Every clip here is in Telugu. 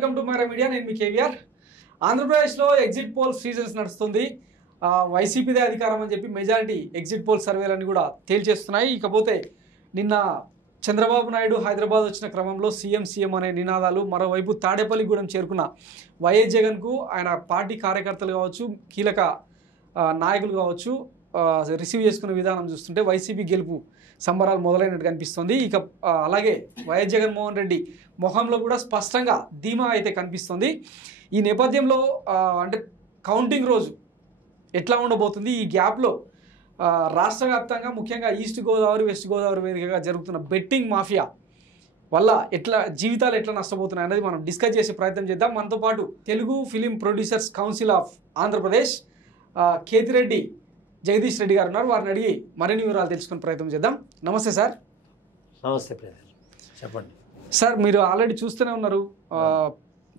Welcome to Myra media. నేను మీ కేవీఆర్. ఆంధ్రప్రదేశ్లో ఎగ్జిట్ పోల్ సీజన్స్ నడుస్తుంది. వైసీపీదే అధికారం అని చెప్పి మెజారిటీ ఎగ్జిట్ పోల్ సర్వేలన్నీ కూడా తేల్చేస్తున్నాయి. ఇకపోతే నిన్న చంద్రబాబు నాయుడు హైదరాబాద్ వచ్చిన క్రమంలో సీఎం అనే నినాదాలు, మరోవైపు తాడేపల్లిగూడెం చేరుకున్న వైఎస్ జగన్కు ఆయన పార్టీ కార్యకర్తలు కావచ్చు, కీలక నాయకులు కావచ్చు రిసీవ్ చేసుకునే విధానం చూస్తుంటే వైసీపీ గెలుపు సంబరాలు మొదలైనట్టు కనిపిస్తుంది. ఇక అలాగే వైఎస్ జగన్మోహన్ రెడ్డి మొహంలో కూడా స్పష్టంగా ధీమా అయితే కనిపిస్తుంది. ఈ నేపథ్యంలో అంటే కౌంటింగ్ రోజు ఎట్లా ఉండబోతుంది, ఈ గ్యాప్లో రాష్ట్ర వ్యాప్తంగా ముఖ్యంగా ఈస్ట్ గోదావరి వెస్ట్ గోదావరి వేదికగా జరుగుతున్న బెట్టింగ్ మాఫియా వల్ల జీవితాలు ఎట్లా నష్టపోతున్నాయి అనేది మనం డిస్కస్ చేసే ప్రయత్నం చేద్దాం. మనతో పాటు Telugu film producers council of Andhra Pradesh Kethireddy Jagadish Reddy గారు ఉన్నారు. వారిని అడిగి మరిన్ని వివరాలు తెలుసుకునే ప్రయత్నం చేద్దాం. నమస్తే సార్. నమస్తే బ్రదర్, చెప్పండి సార్. మీరు ఆల్రెడీ చూస్తూనే ఉన్నారు,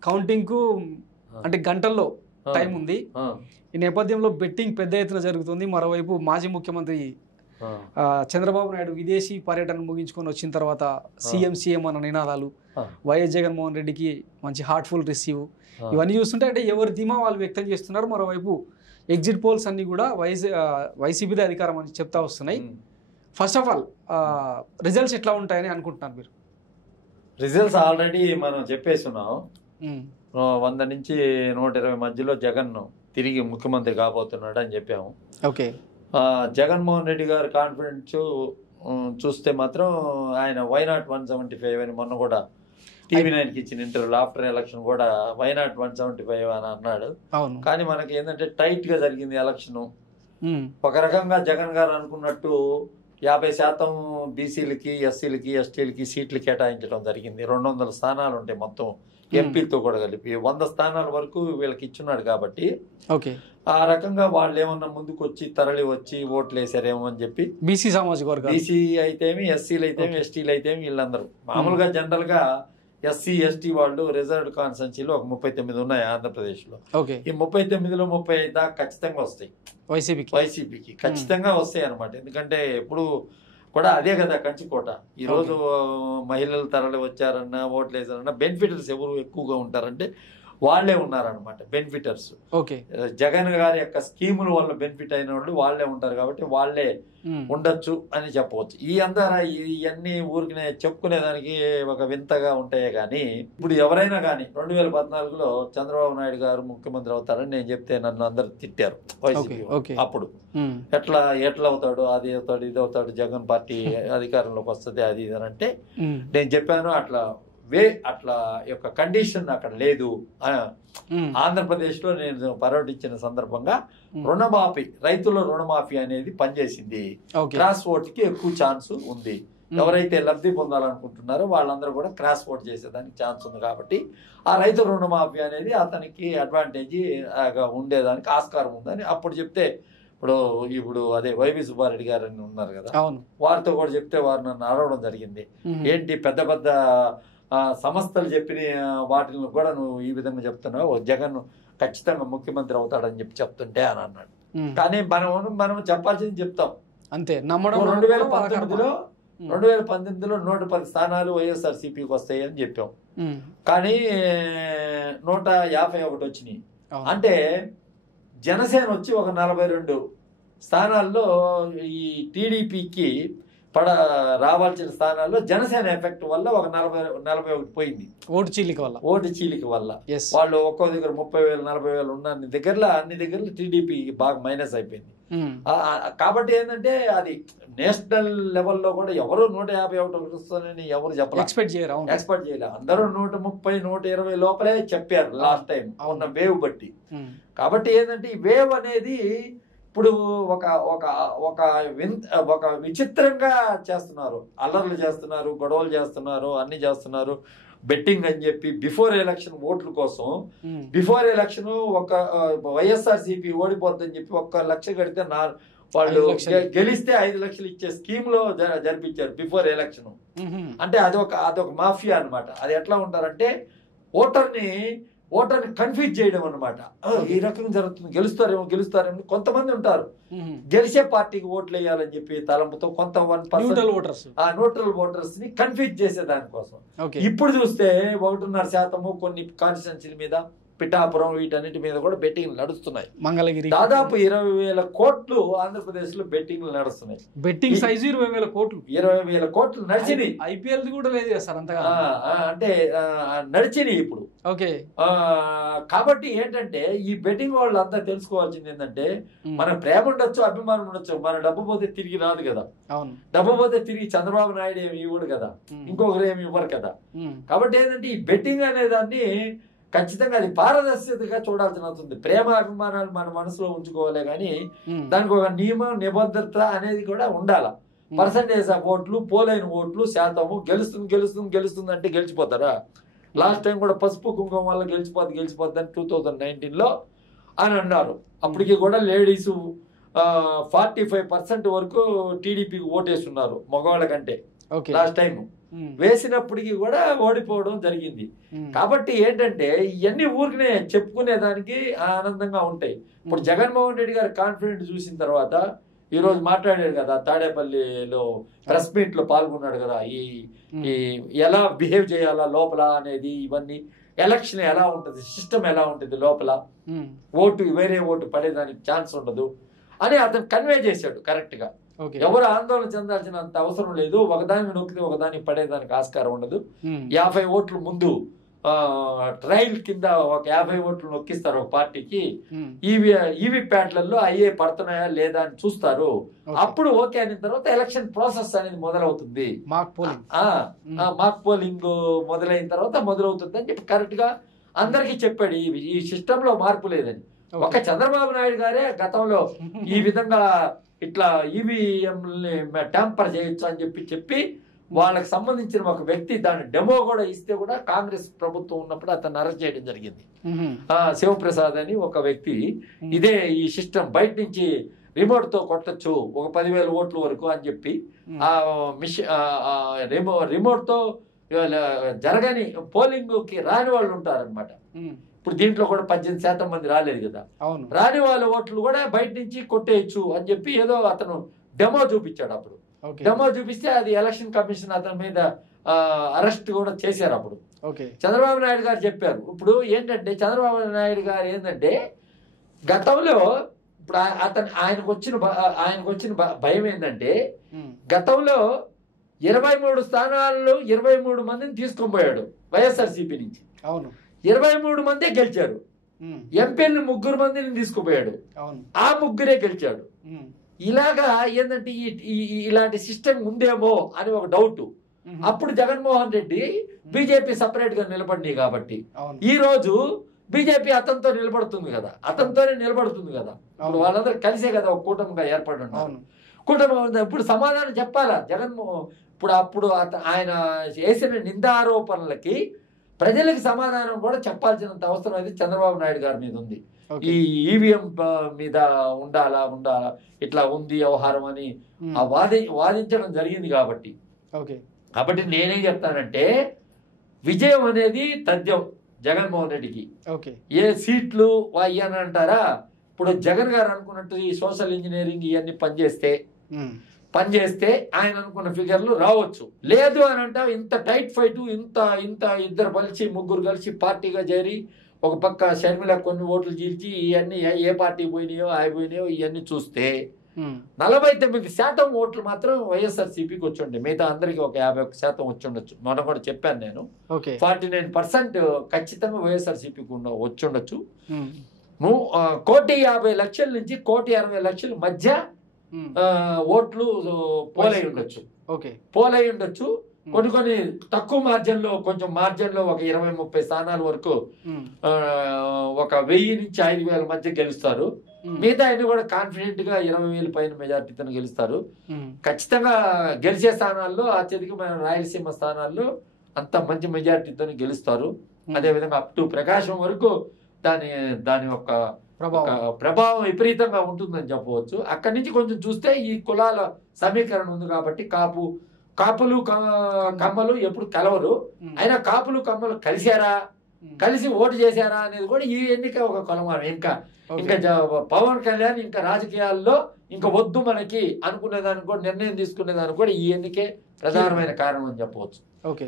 కౌంటింగ్కు అంటే గంటల్లో టైం ఉంది. ఈ నేపథ్యంలో బెట్టింగ్ పెద్ద ఎత్తున జరుగుతుంది. మరోవైపు మాజీ ముఖ్యమంత్రి చంద్రబాబు నాయుడు విదేశీ పర్యటన ముగించుకొని వచ్చిన తర్వాత సీఎం అన్న నినాదాలు, వైఎస్ జగన్మోహన్ రెడ్డికి మంచి హార్ట్ఫుల్ రిసీవ్, ఇవన్నీ చూస్తుంటే అంటే ఎవరి ధీమా వాళ్ళు వ్యక్తం చేస్తున్నారు. మరోవైపు ఎగ్జిట్ పోల్స్ అన్నీ కూడా వైసీపీదే అధికారం అని చెప్తా వస్తున్నాయి. ఫస్ట్ ఆఫ్ ఆల్ రిజల్ట్స్ ఎట్లా ఉంటాయని అనుకుంటున్నారు మీరు? రిజల్ట్స్ ఆల్రెడీ మనం చెప్పేస్తున్నాం. 100 నుంచి 120 మధ్యలో జగన్ తిరిగి ముఖ్యమంత్రి కాబోతున్నాడు అని చెప్పాము. ఓకే. జగన్మోహన్ రెడ్డి గారి కాన్ఫిడెన్స్ చూస్తే మాత్రం ఆయన వైనాట్ 175 అని మొన్న కూడా TV9కి ఇచ్చిన ఇంటర్వ్యూలో ఆఫ్టర్ ఎలక్షన్ కూడా వైనాట్ 175 అని అన్నాడు. కానీ మనకి ఏంటంటే టైట్ గా జరిగింది ఎలక్షన్. ఒక రకంగా జగన్ గారు అనుకున్నట్టు 50% బీసీలకి, ఎస్సీలకి, ఎస్టీలకి సీట్లు కేటాయించడం జరిగింది. 200 స్థానాలు ఉంటాయి మొత్తం ఎంపీలతో కూడా కలిపి. 100 స్థానాల వరకు వీళ్ళకి ఇచ్చున్నాడు కాబట్టి ఆ రకంగా వాళ్ళు ఏమన్నా ముందుకు వచ్చి తరలి వచ్చి ఓట్లు వేసారేమో అని చెప్పి బీసీ సామాజిక వర్గం, బీసీ అయితేమి, ఎస్సీలు అయితేమి, ఎస్టీలు అయితేమి వీళ్ళందరూ మామూలుగా జనరల్ గా ఎస్సీ ఎస్టీ వాళ్ళు రిజర్వ్డ్ కాన్స్టిట్యున్సీలు ఒక 39 ఉన్నాయి ఆంధ్రప్రదేశ్ లో. ఈ 39లో 35 దాకా ఖచ్చితంగా వస్తాయి వైసీపీకి ఖచ్చితంగా వస్తాయి అనమాట. ఎందుకంటే ఎప్పుడు కూడా అదే కదా కంచుకోట. ఈ రోజు మహిళలు తరలి వచ్చారన్నా, ఓట్లు వేసారన్నా బెనిఫిటర్స్ ఎవరు ఎక్కువగా ఉంటారంటే వాళ్లే ఉన్నారనమాట. బెనిఫిటర్స్ జగన్ గారి యొక్క స్కీముల వల్ల బెనిఫిట్ అయిన వాళ్ళు వాళ్లే ఉంటారు కాబట్టి వాళ్లే ఉండొచ్చు అని చెప్పవచ్చు. ఇవన్నీ ఊరికి చెప్పుకునేదానికి ఒక వింతగా ఉంటాయే కానీ ఇప్పుడు ఎవరైనా కానీ 2014లో చంద్రబాబు నాయుడు గారు ముఖ్యమంత్రి అవుతారని నేను చెప్తే నన్ను అందరు తిట్టారు వైసీపీ. అప్పుడు ఎట్లా అవుతాడు, అది అవుతాడు, ఇది అవుతాడు, జగన్ పార్టీ అధికారంలోకి వస్తుంది అది ఇది అని అంటే నేను చెప్పాను అట్లా యొక్క కండిషన్ అక్కడ లేదు. ఆంధ్రప్రదేశ్ లో నేను పర్యటించిన సందర్భంగా రుణమాఫీ, రైతుల రుణమాఫీ అనేది పనిచేసింది. క్రాస్ ఓట్ కి ఎక్కువ ఛాన్స్ ఉంది. ఎవరైతే లబ్ధి పొందాలనుకుంటున్నారో వాళ్ళందరూ కూడా క్రాస్ ఓట్ చేసేదానికి ఛాన్స్ ఉంది కాబట్టి ఆ రైతు రుణమాఫీ అనేది అతనికి అడ్వాంటేజ్ ఉండేదానికి ఆస్కారం ఉందని అప్పుడు చెప్తే, ఇప్పుడు అదే వైవి సుబ్బారెడ్డి గారు అని ఉన్నారు కదా, వారితో కూడా చెప్తే వారు నన్ను అడగడం జరిగింది. ఏంటి పెద్ద పెద్ద సంస్థలు చెప్పిన వాటిని కూడా నువ్వు ఈ విధంగా చెప్తున్నావు, జగన్ ఖచ్చితంగా ముఖ్యమంత్రి అవుతాడని చెప్తుంటే అని అన్నాడు. కానీ మనం చెప్పాల్సింది చెప్తాం అంతే. 2019లో 110 స్థానాలు వైఎస్ఆర్సీపీకి వస్తాయి అని చెప్పాం. కానీ 151 వచ్చినాయి. అంటే జనసేన వచ్చి ఒక 42 స్థానాల్లో ఈ టీడీపీకి రావాల్సిన స్థానాల్లో జనసేన ఎఫెక్ట్ వల్ల ఒక 41 పోయింది. ఓటు చీలిక వల్ల వాళ్ళు ఒక్కో దగ్గర 30,000 40,000 ఉన్న అన్ని దగ్గరలో టీడీపీ బాగా మైనస్ అయిపోయింది. కాబట్టి ఏంటంటే అది నేషనల్ లెవెల్లో కూడా ఎవరు 151 వస్తుందని ఎవరు చెప్పలేదు, ఎక్స్పెక్ట్ చేయలేదు. అందరూ 130 120 లోపలే చెప్పారు లాస్ట్ టైం ఉన్న వేవ్ బట్టి. కాబట్టి ఏంటంటే ఈ వేవ్ అనేది ఇప్పుడు ఒక విచిత్రంగా చేస్తున్నారు, అల్లర్లు చేస్తున్నారు, గొడవలు చేస్తున్నారు, అన్ని చేస్తున్నారు. బెట్టింగ్ అని చెప్పి బిఫోర్ ఎలక్షన్ ఓట్ల కోసం, బిఫోర్ ఎలక్షన్ ఒక వైఎస్ఆర్సీపీ ఓడిపోద్దని చెప్పి 1 లక్ష కడితే వాళ్ళు గెలిస్తే 5 లక్షలు ఇచ్చే స్కీమ్ లో జరిపించారు బిఫోర్ ఎలక్షన్. అంటే అదొక మాఫియా అనమాట. అది ఎట్లా ఉంటారంటే ఓటర్ని ఓటర్ని కన్ఫ్యూజ్ చేయడం అనమాట. ఈ రకంగా జరుగుతుంది, గెలుస్తారేమో కొంతమంది ఉంటారు గెలిచే పార్టీకి ఓట్లు వేయాలని చెప్పి తలంపుతో కొంత 1% న్యూట్రల్ ఓటర్స్ ని కన్ఫ్యూజ్ చేసే దానికోసం. ఇప్పుడు చూస్తే 1.5% కొన్ని కాన్స్టిట్యున్సీల మీద, పిఠాపురం వీటన్నిటి మీద కూడా బెట్టింగ్లు నడుస్తున్నాయి. మంగళగిరి దాదాపు 20,000 కోట్లు ఆంధ్రప్రదేశ్ లో బెట్టింగ్లు నడుస్తున్నాయి. బెట్టింగ్ సైజు 20,000 కోట్లు. 20,000 కోట్లు నడిచినాయి. ఐపీఎల్ కూడా లేదు సార్ అంతగా, అంటే నడిచినాయి ఇప్పుడు. ఓకే. కాబట్టి ఏంటంటే ఈ బెట్టింగ్ వాళ్ళు అంతా తెలుసుకోవాల్సింది ఏంటంటే, మన ప్రేమ ఉండొచ్చు, అభిమానం ఉండొచ్చు, మన డబ్బు పోతే తిరిగి రాదు కదా. అవును, డబ్బు పోతే తిరిగి చంద్రబాబు నాయుడు ఏమి ఇవ్వడు కదా, ఇంకొకరు ఏమి ఇవ్వరు కదా. కాబట్టి ఏంటంటే ఈ బెట్టింగ్ అనే దాన్ని ఖచ్చితంగా అది పారదర్శకతగా చూడాల్సిన అవుతుంది. ప్రేమ అభిమానాలు మన మనసులో ఉంచుకోవాలి, కానీ దానికి ఒక నియమం నిబద్ధత అనేది కూడా ఉండాల. పర్సంటేజ్ ఆఫ్ ఓట్లు, పోలైన ఓట్లు శాతము, గెలుస్తుంది అంటే గెలిచిపోతారా? లాస్ట్ టైం కూడా పసుపు కుంకుమ వల్ల గెలిచిపోద్ది అని 2019లో అని అన్నారు. అప్పటికి కూడా లేడీస్ 45% వరకు టీడీపీకి ఓటేస్తున్నారు మగవాళ్ళ కంటే లాస్ట్ టైం. వేసినప్పటికీ కూడా ఓడిపోవడం జరిగింది. కాబట్టి ఏంటంటే ఇవన్నీ ఊరికనే చెప్పుకునేదానికి ఆనందంగా ఉంటాయి. ఇప్పుడు జగన్మోహన్ రెడ్డి గారు కాన్ఫిడెంట్ చూసిన తర్వాత ఈ రోజు మాట్లాడాడు కదా, తాడేపల్లిలో ప్రెస్ మీట్ లో పాల్గొన్నాడు కదా, ఈ ఎలా బిహేవ్ చేయాలా లోపల అనేది, ఇవన్నీ ఎలక్షన్ ఎలా ఉంటుంది, సిస్టమ్ ఎలా ఉంటుంది లోపల, వేరే ఓటు పడేదానికి ఛాన్స్ ఉండదు అని అతను కన్వే చేశాడు కరెక్ట్ గా. ఎవరు ఆందోళన చెందాల్సినంత అవసరం లేదు, ఒకదాన్ని నొక్కితే ఒకదానికి పడేదానికి ఆస్కారం ఉండదు. 50 ఓట్లు ముందు ట్రయల్ కింద ఒక 50 ఓట్లు నొక్కిస్తారు ఒక పార్టీకి, ఈవీ ప్యాట్లలో అయ్యే పడుతున్నాయా లేదా అని చూస్తారు. అప్పుడు ఓకే అయిన తర్వాత ఎలక్షన్ ప్రాసెస్ అనేది మొదలవుతుంది. మాక్ పోలింగ్ మొదలైన తర్వాత మొదలవుతుంది అని చెప్పి కరెక్ట్ గా అందరికీ చెప్పాడు. ఈ సిస్టమ్ లో మార్పు లేదని. ఒక చంద్రబాబు నాయుడు గారే గతంలో ఈ విధంగా ఇట్లా ఈవీఎం ట్యాంపర్ చేయొచ్చు అని చెప్పి వాళ్ళకి సంబంధించిన ఒక వ్యక్తి దాని డెమో కూడా ఇస్తే కూడా కాంగ్రెస్ ప్రభుత్వం ఉన్నప్పుడు అతను అరెస్ట్ చేయడం జరిగింది. శివప్రసాద్ అని ఒక వ్యక్తి ఇదే ఈ సిస్టమ్ బయట నుంచి రిమోట్ తో కొట్టచ్చు ఒక 10,000 ఓట్ల వరకు అని చెప్పి రిమోట్ తో జరగని పోలింగ్ కి రాని వాళ్ళు ఉంటారనమాట. ఇప్పుడు దీంట్లో కూడా 18% మంది రాలేదు కదా, రాని వాళ్ళ ఓట్లు కూడా బయట నుంచి కొట్టేయచ్చు అని చెప్పి ఏదో అతను డెమో చూపించాడు. అప్పుడు డెమో చూపిస్తే అది ఎలక్షన్ కమిషన్ అతని మీద అరెస్ట్ కూడా చేశారు. అప్పుడు చంద్రబాబు నాయుడు గారు చెప్పారు. ఇప్పుడు ఏంటంటే చంద్రబాబు నాయుడు గారు ఏంటంటే గతంలో ఇప్పుడు ఆయనకు వచ్చిన భయం ఏంటంటే, గతంలో 23 స్థానాల్లో 23 మందిని తీసుకొని పోయాడు వైఎస్ఆర్సీపీ నుంచి. 23 మందే గెలిచాడు. ఎంపీలను 3 మందిని తీసుకుపోయాడు, ఆ 3 గెలిచాడు. ఇలాగా ఏంటంటే ఇలాంటి సిస్టమ్ ఉందేమో అని ఒక డౌట్. అప్పుడు జగన్మోహన్ రెడ్డి బీజేపీ సపరేట్ గా నిలబడి కాబట్టి ఈ రోజు బీజేపీ అతనితోనే నిలబడుతుంది కదా. ఇప్పుడు వాళ్ళందరూ కలిసే కదా ఒక కూటమిగా ఏర్పడి కూటమి. ఇప్పుడు సమాధానం చెప్పాలా జగన్మోహన్? అప్పుడు ఆయన చేసిన నిందారోపణలకి ప్రజలకు సమాధానం కూడా చెప్పాల్సినంత అవసరం అయితే చంద్రబాబు నాయుడు గారి మీద ఉంది. ఈ ఈవీఎం మీద ఉండాలా ఇట్లా ఉంది వ్యవహారం అని వాదించడం జరిగింది కాబట్టి. కాబట్టి నేనేం చెప్తానంటే విజయం అనేది తథ్యం జగన్మోహన్ రెడ్డికి. ఏ సీట్లు అని అంటారా? ఇప్పుడు జగన్ గారు అనుకున్నట్టు ఈ సోషల్ ఇంజనీరింగ్ ఇవన్నీ పనిచేస్తే ఆయన అనుకున్న ఫిగర్లు రావచ్చు. లేదు అని అంటే ఇంత టైట్ ఫైట్, ఇంత ఇద్దరు కలిసి 3 కలిసి పార్టీగా చేరి ఒక పక్క షర్మిల కొన్ని ఓట్లు చీల్చి ఇవన్నీ ఏ పార్టీ పోయినాయో ఇవన్నీ చూస్తే 49% ఓట్లు మాత్రం వైఎస్ఆర్సీపీకి వచ్చి ఉండే, మిగతా అందరికి ఒక 51% వచ్చి ఉండొచ్చు. మొన్న కూడా చెప్పాను నేను. 49% ఖచ్చితంగా వైఎస్ఆర్సీపీకి వచ్చి ఉండొచ్చు. 1,50,00,000 నుంచి 1,60,00,000 మధ్య ఓట్లు పోలై ఉండొచ్చు. కొన్ని తక్కువ కొంచెం మార్జిన్ లో ఒక 20-30 స్థానాల వరకు ఒక 1000 నుంచి 5,000 మధ్య గెలుస్తారు. మిగతా ఆయన కూడా కాన్ఫిడెంట్ గా 20,000 పైన మెజార్టీతో గెలుస్తారు. ఖచ్చితంగా గెలిచే స్థానాల్లో అత్యధికమైన రాయలసీమ స్థానాల్లో అంత మంచి మెజార్టీతో గెలుస్తారు. అదేవిధంగా అప్ టు ప్రకాశం వరకు దాని యొక్క ప్రభావం విపరీతంగా ఉంటుందని చెప్పవచ్చు. అక్కడి నుంచి కొంచెం చూస్తే ఈ కులాల సమీకరణ ఉంది కాబట్టి కాపులు కమ్మలు ఎప్పుడు కలవరు. అయినా కాపులు కమ్మలు కలిశారా కలిసి ఓటు చేశారా అనేది కూడా ఈ ఎన్నిక ఒక కొలమానం. ఇంకా పవన్ కళ్యాణ్ ఇంకా రాజకీయాల్లో ఇంకా వద్దు మనకి అనుకునేదానికి కూడా, నిర్ణయం తీసుకునేదానికి కూడా ఈ ఎన్నికే ప్రధానమైన కారణం అని చెప్పవచ్చు.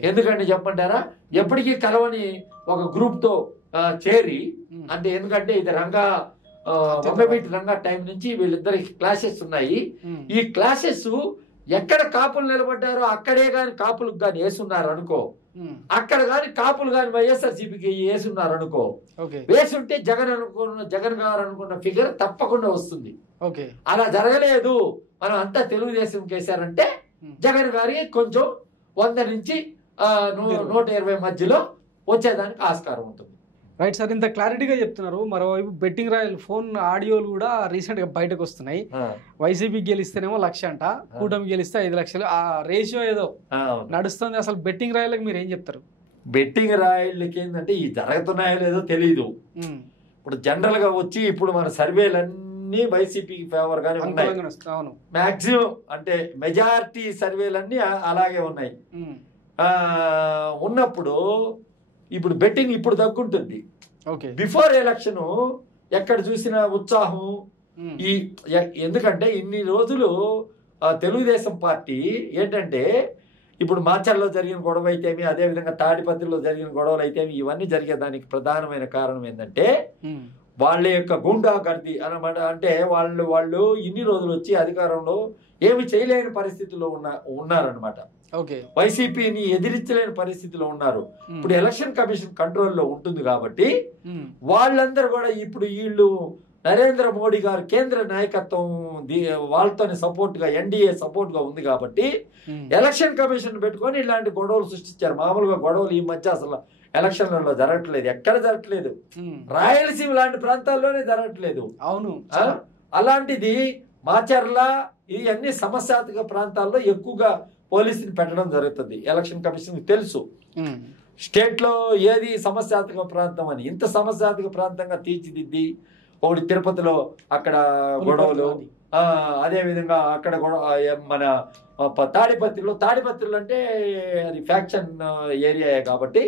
ఎందుకంటే చెప్పంటారా, ఎప్పటికీ కలవని ఒక గ్రూప్ తో చేరి, అంటే ఎందుకంటే ఇది వంగవీటి రంగా టైం నుంచి వీళ్ళిద్దరికి క్లాషెస్ ఉన్నాయి. ఈ క్లాషెస్ ఎక్కడ కాపులు నిలబడ్డారో అక్కడే గాని కాపులకు గాని వేసున్నారు అనుకో, అక్కడ గాని కాపులు గాని వైఎస్ఆర్సీపీకి వేసున్నారు అనుకో, వేసుంటే జగన్ గారు అనుకున్న ఫిగర్ తప్పకుండా వస్తుంది. అలా జరగలేదు, మనం అంతా తెలుగుదేశం కేసారంటే జగన్ గారికి కొంచెం 100 నుంచి 120 మధ్యలో వచ్చేదానికి ఆస్కారం ఉంటుంది. రైట్ సార్, ఇంత క్లారిటీగా చెప్తున్నారు. మరోవైపు బెట్టింగ్ రాయల్ ఫోన్ ఆడియోలు కూడా రీసెంట్ గా బయటకు వస్తున్నాయి. వైసీపీ గెలిస్తేనేమో 1,00,000 అంట, కూటమి గెలిస్తే 5 లక్షలు, ఆ రేషియో ఏదో నడుస్తుంది. అసలు బెట్టింగ్ రాయల్కి మీరు ఏం చెప్తారు? బెట్టింగ్ రాయళ్ళకి ఏంటంటే ఈ జరుగుతున్నాయో లేదో తెలియదు. ఇప్పుడు జనరల్ గా వచ్చి ఇప్పుడు మన సర్వేలన్నీ వైసీపీకి ఫేవర్ గానే ఉన్నాయి. మాక్సిమం అంటే మెజారిటీ సర్వేలన్నీ అలాగే ఉన్నాయి. ఉన్నప్పుడు ఇప్పుడు బెట్టింగ్ ఇప్పుడు తగ్గుంటుంది. బిఫోర్ ఎలక్షన్ ఎక్కడ చూసిన ఉత్సాహం ఎందుకంటే ఇన్ని రోజులు తెలుగుదేశం పార్టీ ఏంటంటే, ఇప్పుడు మాచర్లో జరిగిన గొడవ అయితేమి, అదేవిధంగా తాడిపత్రిలో జరిగిన గొడవలు అయితేమి, ఇవన్నీ జరిగేదానికి ప్రధానమైన కారణం ఏంటంటే వాళ్ళ యొక్క గుండాగర్ది అన్నమాట. అంటే వాళ్ళు ఇన్ని రోజులు వచ్చి అధికారంలో ఏమి చేయలేని పరిస్థితిలో ఉన్నారనమాట. వైసీపీని ఎదిరించలేని పరిస్థితిలో ఉన్నారు. ఇప్పుడు ఎలక్షన్ కమిషన్ కంట్రోల్లో ఉంటుంది కాబట్టి వాళ్ళందరూ కూడా ఇప్పుడు వీళ్ళు నరేంద్ర మోడీ గారు కేంద్ర నాయకత్వం వాళ్ళతోనే సపోర్ట్ గా, ఎన్డీఏ సపోర్ట్ గా ఉంది కాబట్టి ఎలక్షన్ కమిషన్ పెట్టుకొని ఇలాంటి గొడవలు సృష్టించారు. మామూలుగా గొడవలు ఈ మధ్య అసలు ఎలక్షన్లలో జరగట్లేదు, ఎక్కడ జరగట్లేదు, రాయలసీమ లాంటి ప్రాంతాల్లోనే జరగట్లేదు. అవును, అలాంటిది మాచర్ల ఇవన్నీ సమస్యాత్మక ప్రాంతాల్లో ఎక్కువగా పోలీసుని పెట్టడం జరుగుతుంది. ఎలక్షన్ కమిషన్ తెలుసు స్టేట్ లో ఏది సమస్యాత్మక ప్రాంతం అని. ఇంత సమస్యాత్మక ప్రాంతంగా తీర్చిదిద్ది, ఒకటి తిరుపతిలో అక్కడ గొడవలు, అదే విధంగా అక్కడ మన తాడిపత్రిలో అంటే అది ఫ్యాక్షన్ ఏరియా కాబట్టి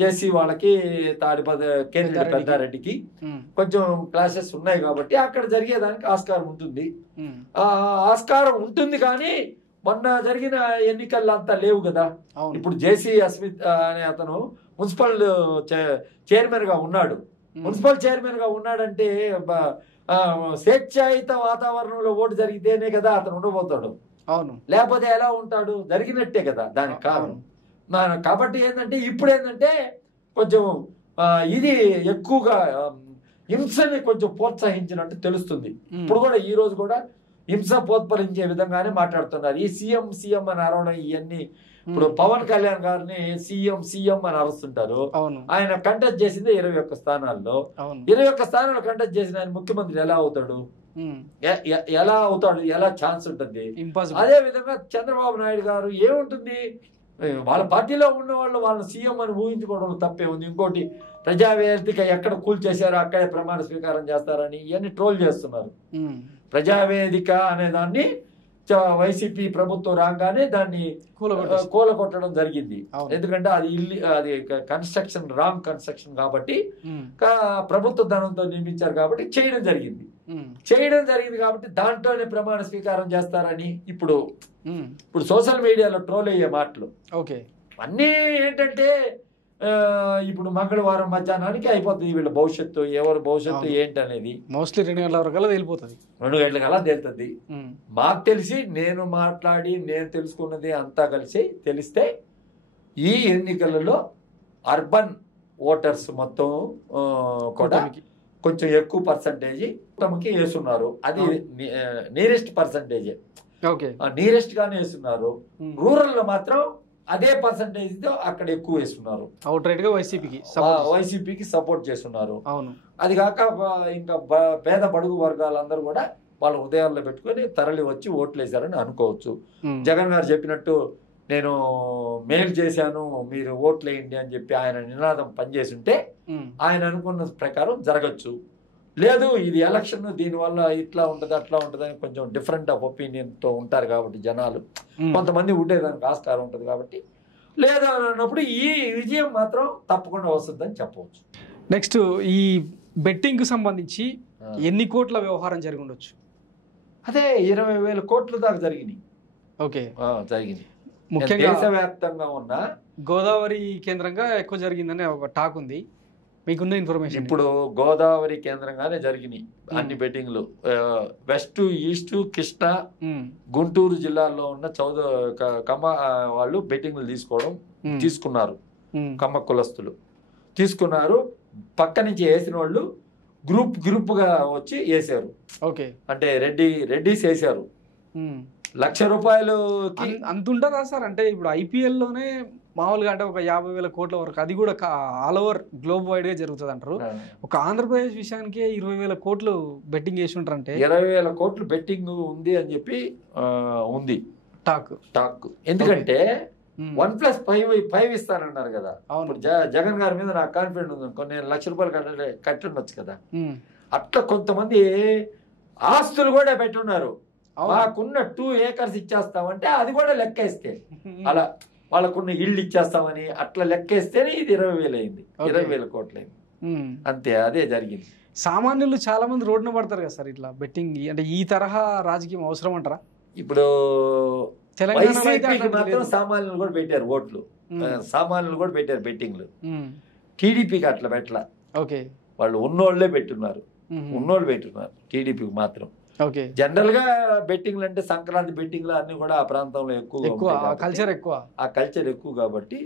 జేసీ వాళ్ళకి కేంద్ర పెద్దారెడ్డికి కొంచెం క్లాసెస్ ఉన్నాయి కాబట్టి అక్కడ జరిగేదానికి ఆస్కారం ఉంటుంది. కానీ మొన్న జరిగిన ఎన్నికల్లో అంతా లేవు కదా. ఇప్పుడు జేసీ అస్మిత్ అనే అతను మున్సిపల్ చైర్మన్ గా ఉన్నాడు. మున్సిపల్ చైర్మన్ గా ఉన్నాడంటే స్వేచ్ఛాయుత వాతావరణంలో ఓటు జరిగితేనే కదా అతను ఉండబోతాడు. అవును, లేకపోతే ఎలా ఉంటాడు? జరిగినట్టే కదా దానికి కారణం. కాబట్టి ఏంటంటే ఇప్పుడు ఏంటంటే కొంచెం ఇది ఎక్కువగా హింసని కొంచెం ప్రోత్సహించినట్టు తెలుస్తుంది. ఇప్పుడు కూడా ఈ రోజు కూడా హింస ప్రోత్పరించే విధంగానే మాట్లాడుతున్నారు. ఈ సీఎం అని అరవడం ఇవన్నీ. ఇప్పుడు పవన్ కళ్యాణ్ గారిని సీఎం అని అరుస్తుంటారు. ఆయన కంటెస్ట్ చేసింది 21 స్థానాల్లో. 21 స్థానాలు కంటెస్ట్ చేసిన ఆయన ముఖ్యమంత్రి ఎలా అవుతాడు? ఎలా ఛాన్స్ ఉంటుంది? అదే విధంగా చంద్రబాబు నాయుడు గారు ఏముంటుంది, వాళ్ళ పార్టీలో ఉన్న వాళ్ళు వాళ్ళని సీఎం అని ఊహించుకోవడం తప్పే ఉంది. ఇంకోటి ప్రజావేదిక ఎక్కడ కూల్చేశారో అక్కడే ప్రమాణ స్వీకారం చేస్తారని ఇవన్నీ ట్రోల్ చేస్తున్నారు. ప్రజావేదిక అనే దాన్ని వైసీపీ ప్రభుత్వం రాగానే దాన్ని కూలగొట్టడం జరిగింది. ఎందుకంటే అది రాంగ్ కన్స్ట్రక్షన్ కాబట్టి ప్రభుత్వ ధనంతో నిర్మించారు కాబట్టి చేయడం జరిగింది కాబట్టి దాంట్లోనే ప్రమాణ స్వీకారం చేస్తారని ఇప్పుడు సోషల్ మీడియాలో ట్రోల్ అయ్యే మాటలు అన్నీ ఏంటంటే ఇప్పుడు మంగళవారం మధ్యాహ్నానికి అయిపోతుంది వీళ్ళ భవిష్యత్తు, ఎవరు భవిష్యత్తు ఏంటి అనేది. మోస్ట్లీ 2 గంటల వరకు తెలిపోతుంది, 2 గంటలకల్లా తెలుస్తుంది. మాకు తెలిసి నేను మాట్లాడి నేను తెలుసుకున్నది అంతా కలిసి తెలిస్తే ఈ ఎన్నికలలో అర్బన్ ఓటర్స్ మొత్తం కూడా కొంచెం ఎక్కువ పర్సంటేజ్ తమకి వేస్తున్నారు. అది నియరెస్ట్ పర్సంటేజ్, నియరెస్ట్ గానే వేస్తున్నారు. రూరల్ లో మాత్రం అదే పర్సంటేజ్ తో అక్కడ ఎక్కువ వేస్తున్నారు. వైసీపీకి సపోర్ట్ చేస్తున్నారు. అది కాక ఇంకా పేద బడుగు వర్గాలందరూ కూడా వాళ్ళ హృదయాల్లో పెట్టుకొని తరలి వచ్చి ఓట్లు వేశారని అనుకోవచ్చు. జగన్ గారు చెప్పినట్టు నేను మేలు చేశాను మీరు ఓట్లు వేయండి అని చెప్పి ఆయన నినాదం పనిచేసి ఉంటే ఆయన అనుకున్న ప్రకారం జరగచ్చు. లేదు ఇది ఎలక్షన్, దీనివల్ల ఇట్లా ఉంటుంది అట్లా ఉంటుంది అని కొంచెం డిఫరెంట్ ఆఫ్ ఒపీనియన్ తో ఉంటారు కాబట్టి జనాలు కొంతమంది ఉండేదానికి ఆస్కారం ఉంటుంది కాబట్టి లేదు అన్నప్పుడు ఈ విజయం మాత్రం తప్పకుండా వస్తుందని చెప్పవచ్చు. నెక్స్ట్ ఈ బెట్టింగ్ కు సంబంధించి ఎన్ని కోట్ల వ్యవహారం జరిగి ఉండొచ్చు? అదే 20,000 కోట్ల దాకా జరిగినాయి. ఓకే, జరిగింది. ముఖ్యంగా దేశవ్యాప్తంగా ఉన్న గోదావరి కేంద్రంగా ఎక్కువ జరిగిందని ఒక టాక్ ఉంది, మీకున్న ఇన్ఫర్మేషన్? ఇప్పుడు గోదావరి కేంద్రంగానే జరిగినాయి అన్ని బెట్టింగ్లు. వెస్ట్, ఈస్ట్, కృష్ణా, గుంటూరు జిల్లాల్లో ఉన్న కమ్మ వాళ్ళు బెట్టింగ్లు తీసుకున్నారు. కమ్మ కులస్తులు తీసుకున్నారు. పక్క నుంచి వేసిన వాళ్ళు గ్రూప్గా వచ్చి వేసారు. ఓకే, అంటే రెడ్డిస్ వేసారు. ₹1,00,000 అంత ఉంటుందా సార్? అంటే ఇప్పుడు ఐపీఎల్లోనే మామూలుగా అంటే ఒక 50,000 కోట్ల వరకు, అది కూడా ఆల్ ఓవర్ గ్లోబ్ వైడ్ గా జరుగుతుంది అంటారు. ఒక ఆంధ్రప్రదేశ్ విషయానికి 20,000 కోట్లు బెట్టింగ్ చేసి ఉంటారంటే 20,000 కోట్లు బెట్టింగ్ ఉంది అని చెప్పి ఉంది టాక్. ఎందుకంటే 1+5 ఇస్తానన్నారు కదా. ఇప్పుడు జగన్ గారి మీద నాకు కాన్ఫిడెంట్ ఉంది అనుకో, నేను ₹1,00,000 కట్టుండొచ్చు కదా. అట్లా కొంతమంది ఆస్తులు కూడా పెట్టున్నారు. మాకున్న 2 acres ఇచ్చేస్తామంటే అది కూడా లెక్కేస్తే, అలా వాళ్ళకున్న ఇళ్ళు ఇచ్చేస్తామని అట్లా లెక్కేస్తేనే ఇది 20,000 అయింది. 20,000 కోట్లు అయింది అంతే. అదే జరిగింది. సామాన్యులు చాలా మంది రోడ్డున పడతారు కదా సార్ ఇట్లా బెట్టింగ్. అంటే ఈ తరహా రాజకీయం అవసరం అంటారా? ఇప్పుడు తెలంగాణ మాత్రం సామాన్యులు కూడా పెట్టారు ఓట్లు, సామాన్యులు కూడా పెట్టారు బెట్టింగ్లు. టీడీపీకి అట్లా పెట్టలా. ఓకే, వాళ్ళు ఉన్నోళ్లే పెట్టున్నారు. టీడీపీకి మాత్రం. జనరల్ గా బెట్టింగ్లు అంటే సంక్రాంతి బెట్టింగ్లు అన్ని కూడా ఆ ప్రాంతంలో ఎక్కువ కల్చర్ ఎక్కువ కాబట్టి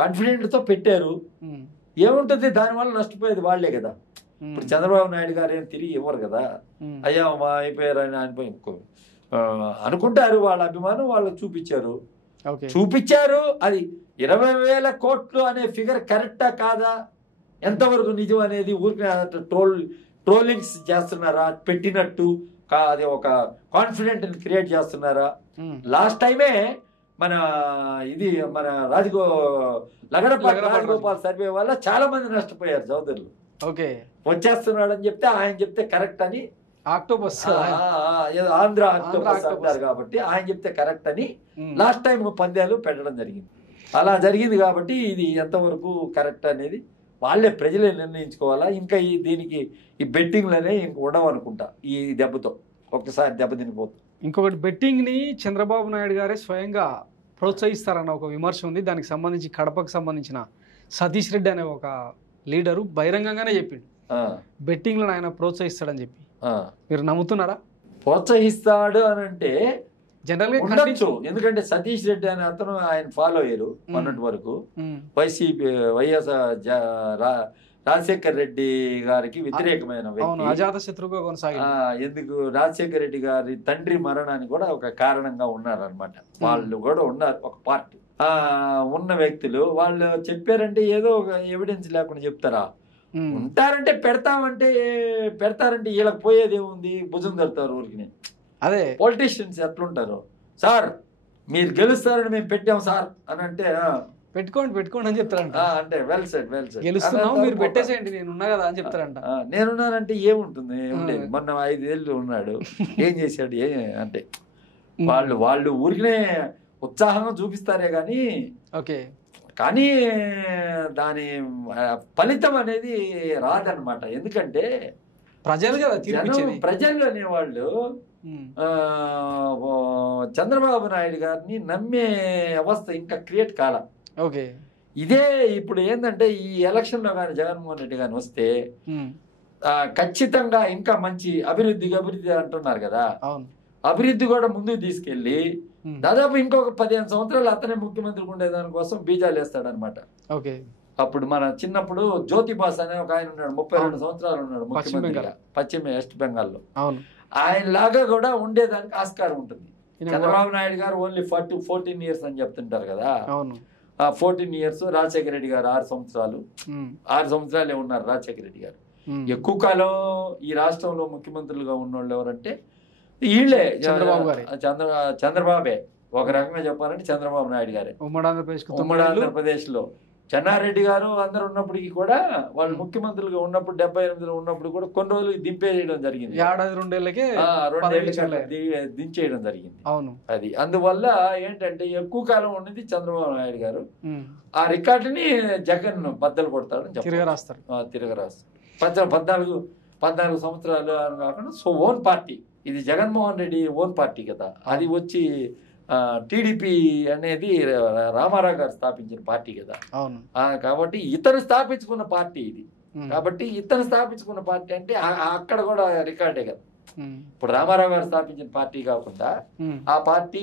కాన్ఫిడెంట్ తో పెట్టారు. ఏముంటుంది దానివల్ల నష్టపోయేది వాళ్లే కదా. ఇప్పుడు చంద్రబాబు నాయుడు గారు ఏం తిరిగి ఇవ్వరు కదా. అయ్యా మా అయిపోయారు అని అనుకుంటారు. వాళ్ళ అభిమానం వాళ్ళు చూపించారు. అది 20,000 కోట్లు అనే ఫిగర్ కరెక్టా కాదా, ఎంతవరకు నిజం అనేది ఊరికి ట్రోలింగ్స్ చేస్తున్నారా, పెట్టినట్టు అది ఒక కాన్ఫిడెంట్ క్రియేట్ చేస్తున్నారా? లాస్ట్ టైమే మన రాజగోపాల్ సర్వే వల్ల చాలా మంది నష్టపోయారు చౌదరులు. వచ్చేస్తున్నాడు అని చెప్తే ఆయన చెప్తే కరెక్ట్ అని, ఆంధ్ర ఆక్టోపస్ అంటారు కాబట్టి ఆయన చెప్తే కరెక్ట్ అని లాస్ట్ టైం పందాలు పెట్టడం జరిగింది. అలా జరిగింది కాబట్టి ఇది ఎంతవరకు కరెక్ట్ అనేది వాళ్ళే ప్రజలే నిర్ణయించుకోవాలా. ఇంకా దీనికి ఈ బెట్టింగ్లనే ఇంక ఉండవు అనుకుంటా. ఈ దెబ్బతో ఒక్కసారి దెబ్బతినిపోతుంది. ఇంకొకటి, బెట్టింగ్ ని చంద్రబాబు నాయుడు గారే స్వయంగా ప్రోత్సహిస్తారన్న ఒక విమర్శ ఉంది. దానికి సంబంధించి కడపకు సంబంధించిన సతీష్ రెడ్డి అనే ఒక లీడరు బహిరంగంగానే చెప్పిండు బెట్టింగ్లను ఆయన ప్రోత్సహిస్తాడని చెప్పి. మీరు నమ్ముతున్నారా? ప్రోత్సహిస్తాడు అని అంటే జనరల్ గా ఉండొచ్చు. ఎందుకంటే సతీష్ రెడ్డి అనే అతను ఆయన ఫాలో అయ్యారు మొన్నటి వరకు. వైఎస్ రాజశేఖర్ రెడ్డి గారికి వ్యతిరేకమైన వ్యక్తి, అజాత శత్రువుగా కొనసాగారు. ఎందుకు రాజశేఖర్ రెడ్డి గారి తండ్రి మరణానికి కూడా ఒక కారణంగా ఉన్నారనమాట. వాళ్ళు కూడా ఉన్నారు ఒక పార్ట్. ఉన్న వ్యక్తులు వాళ్ళు చెప్పారంటే ఏదో ఒక ఎవిడెన్స్ లేకుండా చెప్తారా? ఉంటారంటే పెడతారంటే వీళ్ళకి పోయేది ఏముంది, భుజం దొరుకుతారు ఊరికి. అదే పొలిటీషియన్స్ ఎట్లుంటారు, సార్ మీరు గెలుస్తారని మేము పెట్టాం సార్ అని అంటే పెట్టుకోండి అని చెప్తారంట. అంటే వెల్ సెడ్ గెలుస్తున్నాం మీరు పెట్టేసేయండి నేనున్నా కదా అని చెప్తారంట. నేనున్నానంటే ఏముంటుంది, ఉండేది. మొన్న 5 ఏళ్ళు ఉన్నాడు, ఏం చేశాడు అంటే వాళ్ళు ఊరికినే ఉత్సాహంగా చూపిస్తారే కానీ కానీ దాని ఫలితం అనేది రాదనమాట. ఎందుకంటే ప్రజలు అనేవాళ్ళు చంద్రబాబు నాయుడు గారిని నమ్మే అవస్థ ఇంకా క్రియేట్ కాల. ఇదే ఇప్పుడు ఏంటంటే ఈ ఎలక్షన్ లో కానీ జగన్మోహన్ రెడ్డి గాని వస్తే ఖచ్చితంగా ఇంకా మంచి అభివృద్ధి అంటున్నారు కదా, అభివృద్ధి కూడా ముందుకు తీసుకెళ్లి దాదాపు ఇంకొక 15 సంవత్సరాలు అతనే ముఖ్యమంత్రిగా ఉండేదాని కోసం బీజాలు వేస్తాడనమాట. అప్పుడు మన చిన్నప్పుడు జ్యోతిబాస్ అనే ఒక ఆయన ఉన్నాడు, 32 సంవత్సరాలు ఉన్నాడు ముఖ్యమంత్రిగా పశ్చిమ వెస్ట్ బెంగాల్లో. ఆయన లాగా కూడా ఉండేదానికి ఆస్కారం ఉంటుంది. చంద్రబాబు నాయుడు గారు ఓన్లీ 14 ఇయర్స్ అని చెప్తుంటారు కదా, 14 ఇయర్స్. రాజశేఖర రెడ్డి గారు 6 సంవత్సరాలు 6 సంవత్సరాలే ఉన్నారు రాజశేఖర రెడ్డి గారు. ఎక్కువ కాలం ఈ రాష్ట్రంలో ముఖ్యమంత్రులుగా ఉన్నోళ్ళు ఎవరంటే వీళ్ళే, చంద్రబాబే. ఒక రకంగా చెప్పాలంటే చంద్రబాబు నాయుడు గారే. ఉమ్మడి ఆంధ్రప్రదేశ్ లో చెన్నారెడ్డి గారు అందరు ఉన్నప్పటికీ కూడా వాళ్ళు ముఖ్యమంత్రులుగా ఉన్నప్పుడు 78లో ఉన్నప్పుడు కూడా కొన్ని రోజులు దింపేయడం జరిగింది. 2 దించేయడం జరిగింది. అవును, అది అందువల్ల ఏంటంటే ఎక్కువ కాలం ఉన్నది చంద్రబాబు నాయుడు గారు. ఆ రికార్డుని జగన్ బద్దలు కొడతాడని తిరగరాస్తారు. 14 సంవత్సరాలు అని కాకుండా ఓన్ పార్టీ ఇది జగన్మోహన్ రెడ్డి ఓన్ పార్టీ కదా. అది వచ్చి టీడీపీ అనేది రామారావు గారు స్థాపించిన పార్టీ కదా. కాబట్టి ఇతను స్థాపించుకున్న పార్టీ ఇది. కాబట్టి ఇతను స్థాపించుకున్న పార్టీ అంటే అక్కడ కూడా రికార్డే కదా. ఇప్పుడు రామారావు గారు స్థాపించిన పార్టీ కాకుండా ఆ పార్టీ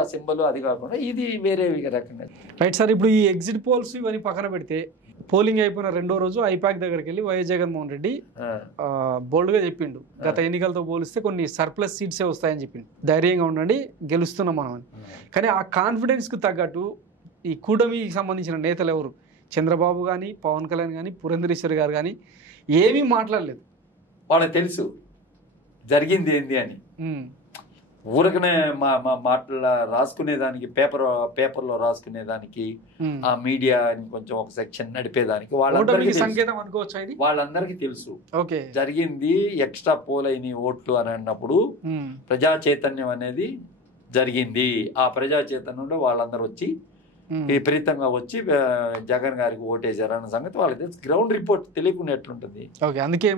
ఆ సింబల్ అది కాకుండా ఇది వేరే రకంగా. రైట్ సార్, ఇప్పుడు ఈ ఎగ్జిట్ పోల్స్ ఇవన్నీ పక్కన పెడితే పోలింగ్ అయిపోయిన 2వ రోజు ఐపాక్ దగ్గరికి వెళ్ళి వైఎస్ జగన్మోహన్ రెడ్డి బోల్డ్గా చెప్పిండు, గత ఎన్నికలతో పోలిస్తే కొన్ని సర్ప్లస్ సీట్సే వస్తాయని చెప్పిండు, ధైర్యంగా ఉండండి గెలుస్తున్నాం మనం అని. కానీ ఆ కాన్ఫిడెన్స్కు తగ్గట్టు ఈ కూటమికి సంబంధించిన నేతలు ఎవరు, చంద్రబాబు కానీ, పవన్ కళ్యాణ్ కానీ, పురంధరేశ్వరి గారు కానీ ఏమీ మాట్లాడలేదు. వాళ్ళకి తెలుసు జరిగింది ఏంది అని. ఊరకనే మాటలు రాసుకునేదానికి, పేపర్లో రాసుకునేదానికి, ఆ మీడియా కొంచెం ఒక సెక్షన్ నడిపేదానికి వాళ్ళందరికీ తెలుసు జరిగింది. ఎక్స్ట్రా పోల్ అయిన ఓట్లు అని అన్నప్పుడు ప్రజా చైతన్యం అనేది జరిగింది. ఆ ప్రజా చైతన్యంలో వాళ్ళందరూ వచ్చి విపరీతంగా వచ్చి జగన్ గారికి ఓటేశారు అన్న సంగతి వాళ్ళకి తెలుసు. గ్రౌండ్ రిపోర్ట్ తెలియకుండా ఎట్లుంటుంది. అందుకే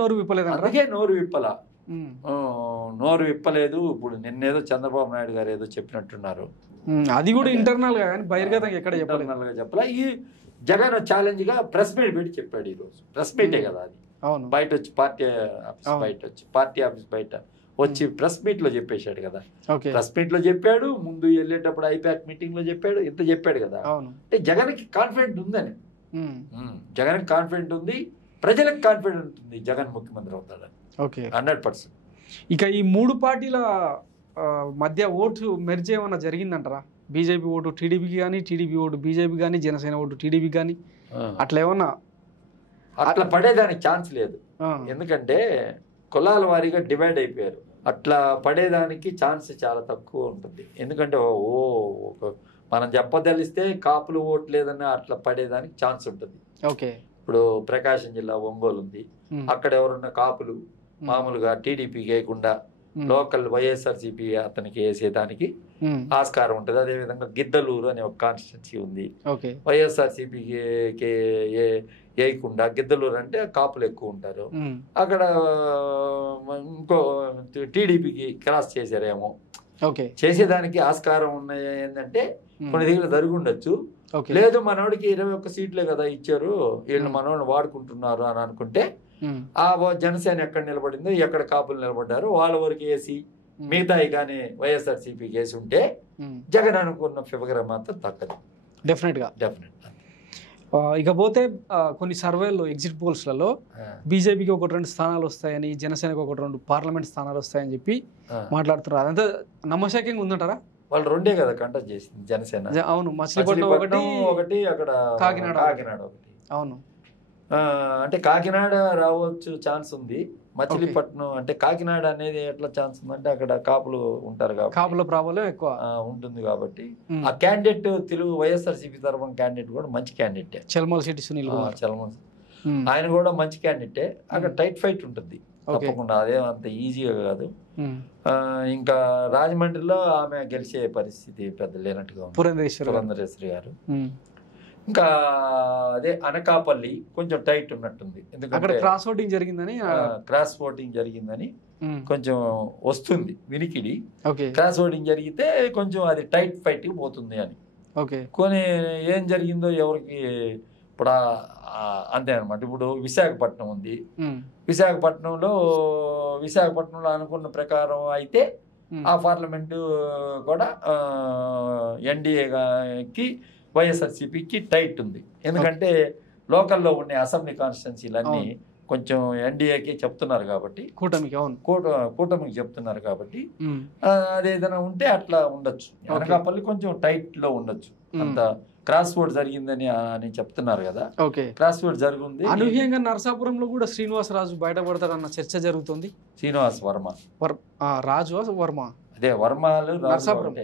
నోరు విప్పలేదంటారా? నోరు విప్పలేదు. ఇప్పుడు నిన్నేదో చంద్రబాబు నాయుడు గారు ఏదో చెప్పినట్టున్నారు, అది కూడా ఇంటర్నల్ గా బహిర్గతంగా ఎక్కడ చెప్పాలా. ఈ జగన్ ఛాలెంజ్ గా ప్రెస్ మీట్ పెట్టి చెప్పాడు. ఈ రోజు ప్రెస్ మీటే కదా అది. బయట వచ్చి పార్టీ ఆఫీస్ బయట వచ్చి ప్రెస్ మీట్ లో చెప్పేశాడు కదా. ప్రెస్ మీట్ లో చెప్పాడు, ముందు వెళ్ళేటప్పుడు ఐపాక్ మీటింగ్ లో చెప్పాడు, ఇంత చెప్పాడు కదా. అంటే జగన్ కి కాన్ఫిడెంట్ ఉందని, జగన్ కి కాన్ఫిడెంట్ ఉంది, ప్రజలకు కాన్ఫిడెంట్ ఉంది జగన్ ముఖ్యమంత్రి అవుతాడని. 100%. ఇక ఈ 3 పార్టీల మధ్య ఓటు మెర్జ్ ఏమన్నా జరిగిందంటారా? బీజేపీ ఓటు టీడీపీకి కానీ, టీడీపీ ఓటు బీజేపీ కానీ, జనసేన ఓటు టీడీపీకి కానీ అట్లా ఏమన్నా అట్లా పడేదానికి ఛాన్స్ లేదు. ఎందుకంటే కులాల వారీగా డివైడ్ అయిపోయారు. అట్లా పడేదానికి ఛాన్స్ చాలా తక్కువ ఉంటుంది. ఎందుకంటే మనం చెప్పదలిస్తే కాపులు ఓటు లేదని అట్లా పడేదానికి ఛాన్స్ ఉంటుంది. ఇప్పుడు ప్రకాశం జిల్లా ఒంగోలు ఉంది, అక్కడ ఎవరున్న కాపులు మామూలుగా టీడీపీకి వేయకుండా లోకల్ వైఎస్ఆర్సీపీ అతనికి వేసేదానికి ఆస్కారం ఉంటుంది. అదేవిధంగా గిద్దలూరు అనే ఒక కాన్స్టిట్యున్సీ ఉంది, వైఎస్ఆర్సీపీకి వేయకుండా. గిద్దలూరు అంటే కాపులు ఎక్కువ ఉంటారు, అక్కడ ఇంకో టీడీపీకి క్రాస్ చేశారేమో. చేసేదానికి ఆస్కారం ఉన్నాయి. ఏంటంటే కొన్ని దగ్గర జరిగి ఉండొచ్చు. లేదు మనోడికి 21 సీట్లే కదా ఇచ్చారు, వీళ్ళు మనోడిని వాడుకుంటున్నారు అని అనుకుంటే ఆ జనసేన ఎక్కడ నిలబడిందో, ఎక్కడ కాపులు నిలబడ్డారు వాళ్ళ వరకు వేసి మిగతాయి కానీ వైఎస్ఆర్సీపీకి వేసి ఉంటే జగన్ అనుకున్న ఫిగర్ మాత్రం తగ్గదు. డెఫినెట్. ఇకపోతే కొన్ని సర్వేల్లో, ఎగ్జిట్ పోల్స్లలో బీజేపీకి 1-2 స్థానాలు వస్తాయని, జనసేనకు 1-2 పార్లమెంట్ స్థానాలు వస్తాయని చెప్పి మాట్లాడుతున్నారు. అదంతా నమ్మశక్యంగా ఉందంటారా? వాళ్ళు 2 కదా కంటెస్ట్ చేసింది జనసేన. అవును, మచిలీపట్నం ఒకటి, అక్కడ కాకినాడ ఒకటి. అవును, అంటే కాకినాడ రావచ్చు ఛాన్స్ ఉంది. మచిలీపట్నం అంటే కాకినాడ అనేది ఎట్లా ఛాన్స్ ఉందంటే అక్కడ కాపులు ఉంటారు కాబట్టి, కాపుల ప్రాబ్లం ఎక్కువ ఉంటుంది కాబట్టి ఆ క్యాండిడేట్ తెలుగు వైఎస్ఆర్సీపీ తరఫున క్యాండిడేట్ కూడా మంచి క్యాండిడేటే. చల్మలశెట్టి సునీల్ ఆయన కూడా మంచి క్యాండిడేటే. అక్కడ టైట్ ఫైట్ ఉంటుంది తప్పకుండా, అదే అంత ఈజీగా కాదు. ఇంకా రాజమండ్రిలో ఆమె గెలిచే పరిస్థితి పెద్ద లేనట్టుగా పురంధరేశ్వరి గారు. ఇంకా అదే అనకాపల్లి కొంచెం టైట్ ఉన్నట్టుంది, ఎందుకంటే క్రాస్ ఓటింగ్ జరిగిందని కొంచెం వస్తుంది వినికిడి. క్రాస్ ఓటింగ్ జరిగితే కొంచెం అది టైట్ ఫైట్ పోతుంది అని. కొన్ని ఏం జరిగిందో ఎవరికి ఇప్పుడు అంతే అనమాట. ఇప్పుడు విశాఖపట్నం ఉంది, విశాఖపట్నంలో అనుకున్న ప్రకారం అయితే ఆ పార్లమెంటు కూడా ఎన్డీఏకి వైఎస్ఆర్సీపీకి టైట్ ఉంది. ఎందుకంటే లోకల్లో ఉండే అసెంబ్లీ కాన్స్టిట్యున్సీలన్నీ కొంచెం ఎన్డీఏకి చెప్తున్నారు కాబట్టి, కూటమికి చెప్తున్నారు కాబట్టి అదేదైనా ఉంటే అట్లా ఉండొచ్చు. అనకాపల్లి కొంచెం టైట్ లో ఉండొచ్చు. అంత క్రాస్ ఓట్ జరిగిందని అని చెప్తున్నారు కదా. క్రాస్ ఓట్ జరిగింది. అనూహ్యంగా నరసాపురంలో కూడా శ్రీనివాసరాజు బయటపడతాడన్న చర్చ జరుగుతుంది. శ్రీనివాస్ వర్మ అదే వర్మాలు నర్సాపురం.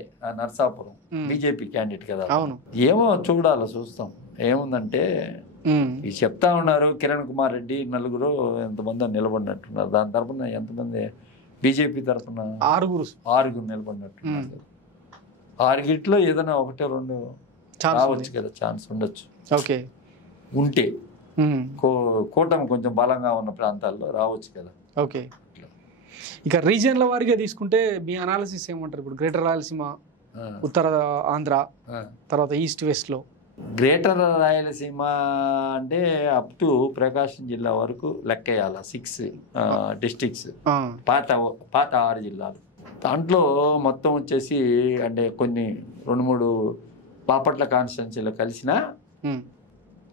నర్సాపురం బీజేపీ క్యాండిడేట్ కదా. అవును, ఏమో చూడాలి, చూస్తాం. ఏముందంటే ఈ చెప్తా ఉన్నారు కిరణ్ కుమార్ రెడ్డి నలుగురు ఎంతమంది నిలబడినట్టున్నారు. దాని తరఫున ఎంతమంది బీజేపీ తరఫున 6 నిలబడినట్టున్నారు. 6 ఏదైనా 1-2 రావచ్చు కదా, ఛాన్స్ ఉండొచ్చు. ఓకే, ఉంటే కూటమి కొంచెం బలంగా ఉన్న ప్రాంతాల్లో రావచ్చు కదా. ఓకే. ఇక రీజియన్ల వారీగా తీసుకుంటే మీ అనాలిసిస్ ఏమంటారు? ఇప్పుడు గ్రేటర్ రాయలసీమ, ఉత్తర ఆంధ్ర, తర్వాత ఈస్ట్ వెస్ట్లో. గ్రేటర్ రాయలసీమ అంటే అప్ టు ప్రకాశం జిల్లా వరకు లెక్కేయాల 6 డిస్ట్రిక్ట్స్, పాత 6 జిల్లాలు. దాంట్లో మొత్తం వచ్చేసి అంటే కొన్ని 2-3 బాపట్ల కాన్స్టిట్యున్సీలో కలిసిన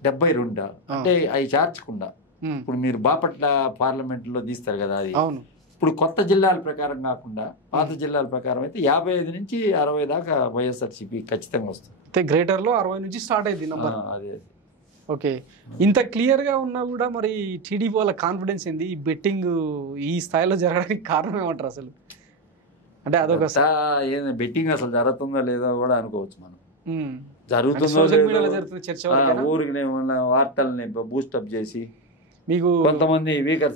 72 అంటే అవి చేర్చకుండా. ఇప్పుడు మీరు బాపట్ల పార్లమెంట్లో తీస్తారు కదా, అది ఇప్పుడు కొత్త జిల్లాల ప్రకారం కాకుండా పాత జిల్లాల ప్రకారం అయితే 55 నుంచి 60 దాకా వైఎస్ఆర్సీపీ ఖచ్చితంగా వస్తుంది. గ్రేటర్ లో 60 నుంచి స్టార్ట్ అయింది నంబర్. అదే. ఓకే, ఇంత క్లియర్ గా ఉన్నా కూడా మరి టీడీపీ వాళ్ళ కాన్ఫిడెన్స్ ఏంది? ఈ బెట్టింగ్ ఈ స్థాయిలో జరగడానికి కారణం ఏమంటారు అసలు? అంటే అదొక బెట్టింగ్ అసలు జరుగుతుందో లేదో కూడా అనుకోవచ్చు మనం. జరుగుతుందో జరుగుతుంది చర్చ, ఊరికి వార్తల్ని బూస్టప్ చేసి మీకు కొంతమంది వీకర్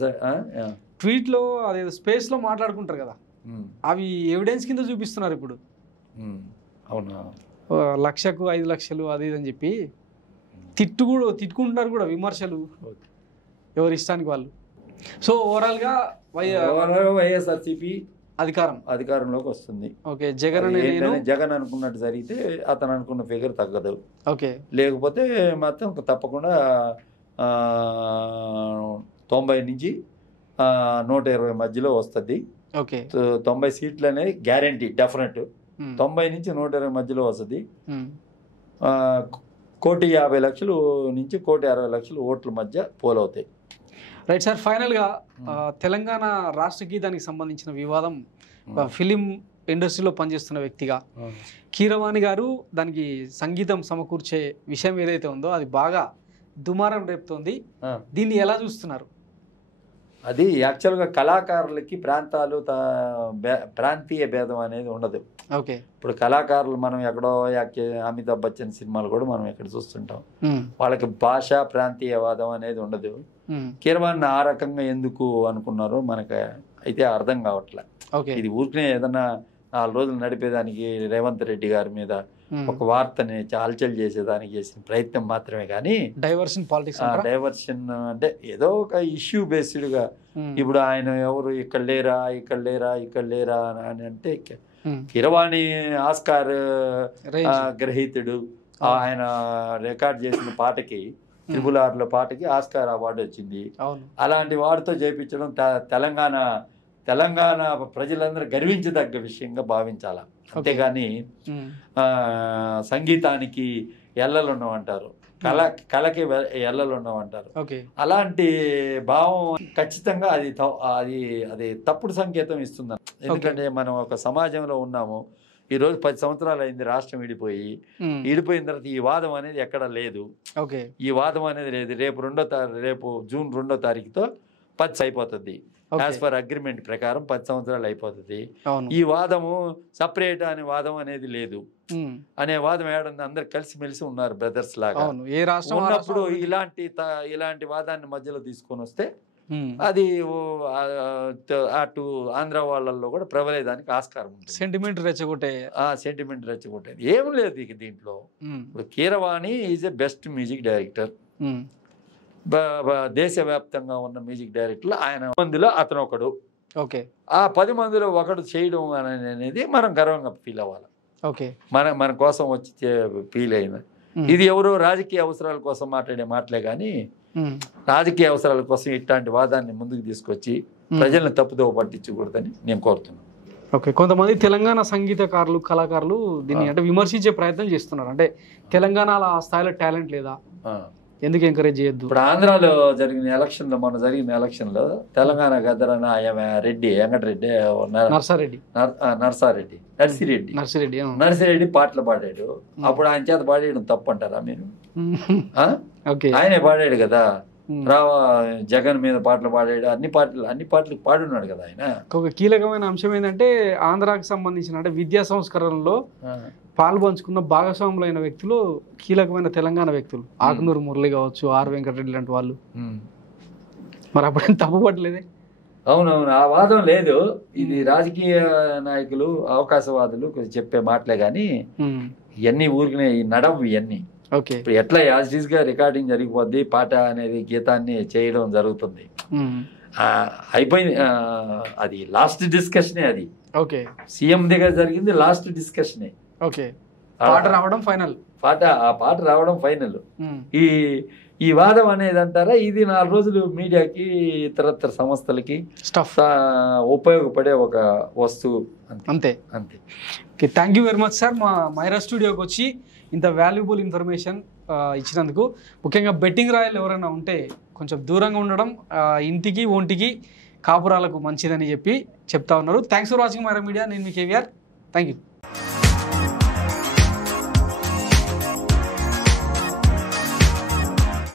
ట్వీట్ లో అదే స్పేస్ లో మాట్లాడుకుంటారు కదా, అవి ఎవిడెన్స్ కింద చూపిస్తున్నారు ఇప్పుడు. అవునా, 1,00,000కు 5 లక్షలు అది ఇది అని చెప్పి తిట్టుకుంటున్నారు కూడా, విమర్శలు ఎవరి ఇష్టానికి వాళ్ళు. సో ఓవరాల్ గా వైఎస్ఆర్సీపీ అధికారంలోకి వస్తుంది. ఓకే, జగన్ అనుకున్నట్టు జరిగితే అతను అనుకున్న ఫిగర్ తగ్గదు. ఓకే, లేకపోతే మాత్రం తప్పకుండా 90 నుంచి 120 మధ్యలో వస్తుంది. ఓకే, 90 సీట్లు అనేది గ్యారంటీ, డెఫినెట్. 90 నుంచి 120 మధ్యలో వస్తుంది. 1,50,00,000 నుంచి 1,60,00,000 ఓట్ల మధ్య పోలవుతాయి. రైట్ సార్, ఫైనల్ గా తెలంగాణ రాష్ట్ర గీతానికి సంబంధించిన వివాదం, ఫిలిం ఇండస్ట్రీలో పనిచేస్తున్న వ్యక్తిగా కీరవాణి గారు దానికి సంగీతం సమకూర్చే విషయం ఏదైతే ఉందో అది బాగా దుమారం రేపుతోంది. దీన్ని ఎలా చూస్తున్నారు? అది యాక్చువల్గా కళాకారులకి ప్రాంతీయ భేదం అనేది ఉండదు. ఓకే, ఇప్పుడు కళాకారులు మనం ఎక్కడో అమితాబ్ బచ్చన్ సినిమాలు కూడా మనం ఎక్కడ చూస్తుంటాం. వాళ్ళకి భాష ప్రాంతీయవాదం అనేది ఉండదు. కీరవాణి ఆ రకంగా ఎందుకు అనుకున్నారో మనకు అయితే అర్థం కావట్లే. ఇది ఊరికనే ఏదన్నా 4 రోజులు నడిపేదానికి రేవంత్ రెడ్డి గారి మీద ఒక వార్తని హల్చల్ చేసేదానికి చేసిన ప్రయత్నం మాత్రమే కానీ డైవర్షన్ అంటే ఏదో ఒక ఇష్యూ బేస్డ్గా ఇప్పుడు ఆయన ఎవరు ఇక్కడ లేరా అని అంటే కీరవాణి ఆస్కార్ గ్రహీతుడు. ఆయన రికార్డ్ చేసిన పాటకి RRR పాటకి ఆస్కార్ అవార్డు వచ్చింది. అలాంటి వాడితో చేయించడం తెలంగాణ ప్రజలందరూ గర్వించదగ్గ విషయంగా భావించాల. అంతేగాని సంగీతానికి ఎల్లలు ఉండవంటారు, కళకి ఎల్లలు ఉండవంటారు. అలాంటి భావం ఖచ్చితంగా అది తప్పుడు సంకేతం ఇస్తుంది. ఎందుకంటే మనం ఒక సమాజంలో ఉన్నాము. ఈరోజు 10 సంవత్సరాలు అయింది రాష్ట్రం విడిపోయిన తర్వాత ఈ వాదం అనేది ఎక్కడ లేదు. ఈ వాదం అనేది లేదు. రేపు జూన్ 2వ తారీఖుతో 10 అయిపోతుంది. యాజ్ పర్ అగ్రిమెంట్ ప్రకారం 10 సంవత్సరాలు అయిపోతుంది. ఈ వాదము సపరేట్ అనే వాదం అనేది లేదు. అనే వాదం ఏడంది, అందరు కలిసిమెలిసి ఉన్నారు బ్రదర్స్ లాగా. ఉన్నప్పుడు ఇలాంటి వాదాన్ని మధ్యలో తీసుకొని వస్తే అది అటు ఆంధ్ర వాళ్ళల్లో కూడా ప్రబలేదానికి ఆస్కారం ఉంటుంది. సెంటిమెంట్ రెచ్చగొట్టేది ఏం లేదు ఇక దీంట్లో. ఇప్పుడు Keeravani is a best music director. దేశవ్యాప్తంగా ఉన్న మ్యూజిక్ డైరెక్టర్లు ఆయన మందిలో అతను ఒకడు. ఆ 10 మందిలో ఒకడు చేయడం అనేది మనం గర్వంగా ఫీల్ అవ్వాలి. మన కోసం వచ్చి ఫీల్ అయిన ఇది ఎవరో రాజకీయ అవసరాల కోసం మాట్లాడే మాటలే కానీ రాజకీయ అవసరాల కోసం ఇట్లాంటి వాదాన్ని ముందుకు తీసుకొచ్చి ప్రజల్ని తప్పుదోవ పట్టించకూడదని నేను కోరుతున్నాను. కొంతమంది తెలంగాణ సంగీతకారులు, కళాకారులు దీన్ని అంటే విమర్శించే ప్రయత్నం చేస్తున్నారు. అంటే తెలంగాణలో ఆ స్థాయిలో టాలెంట్ లేదా, ఎందుకు ఎంకరేజ్ చేయొద్దు? ఇప్పుడు ఆంధ్రాలో జరిగిన ఎలక్షన్లో మొన్న జరిగిన ఎలక్షన్లో తెలంగాణ గద్దరన్న రెడ్డి వెంకటరెడ్డి నర్సిరెడ్డి పాటలు పాడాడు. అప్పుడు ఆయన చేత పాడేయడం తప్పు అంటారా మీరు? ఆయనే పాడాడు కదా. జగన్ మీద పాటలు పాడాడు, అన్ని పాటలు పాడున్నాడు కదా ఆయన. ఒక కీలకమైన అంశం ఏంటంటే ఆంధ్రాకి సంబంధించిన అంటే విద్యా సంస్కరణలో పాల్పంచుకున్న భాగస్వాములైన వ్యక్తులు కీలకమైన తెలంగాణ వ్యక్తులు, ఆకునూరు మురళి కావచ్చు, ఆర్ వెంకటరెడ్డి లాంటి వాళ్ళు. మరి అప్పుడేం తప్పుపట్టలేదే? అవునవును, ఆ వాదం లేదు. ఇది రాజకీయ నాయకులు అవకాశవాదులు చెప్పే మాటలే గాని ఇవన్నీ ఊరికినే ఈ నడవు ఇవన్నీ. ఇప్పుడు ఎట్లా యాజ్ ఈజ్ గా రికార్డింగ్ జరిగిపోద్ది, పాట అనేది గీతాన్ని చేయడం జరుగుతుంది, అయిపోయింది. అది లాస్ట్ డిస్కషనే, అది సీఎం దగ్గర జరిగింది లాస్ట్ డిస్కషనే. పాట రావడం ఫైనల్, ఆ పాట రావడం ఫైనల్. ఈ వాదం అనేది అంటారా, ఇది 4 రోజులు మీడియాకి ఇతరత్ర సంస్థలకి ఉపయోగపడే ఒక వస్తువు, అంతే. Thank you very much sir, మా మైరా స్టూడియోకి వచ్చి ఇంత వాల్యుబుల్ ఇన్ఫర్మేషన్ ఇచ్చినందుకు. ముఖ్యంగా బెట్టింగ్ రాయలు ఎవరైనా ఉంటే కొంచెం దూరంగా ఉండడం ఇంటికి ఒంటికి కాపురాలకు మంచిదని చెప్పి చెప్తా ఉన్నారు. Thanks for watching Myra media. నేను మీ కేవీఆర్. Thank you.